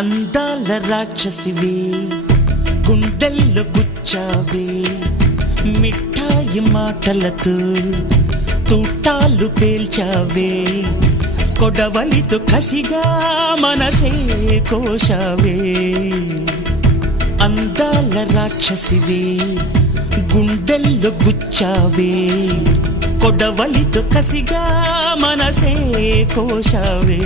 అందాల రాక్షసివే గుండెల్లో గుచ్చావే మిఠాయి మాటలతో తూటాలు పేల్చావే కొడవలితో కసిగా మనసే కోశావే అందాల రాక్షసివే గుండెల్లో గుచ్చావే కొడవలితో కసిగా మనసే కోశావే.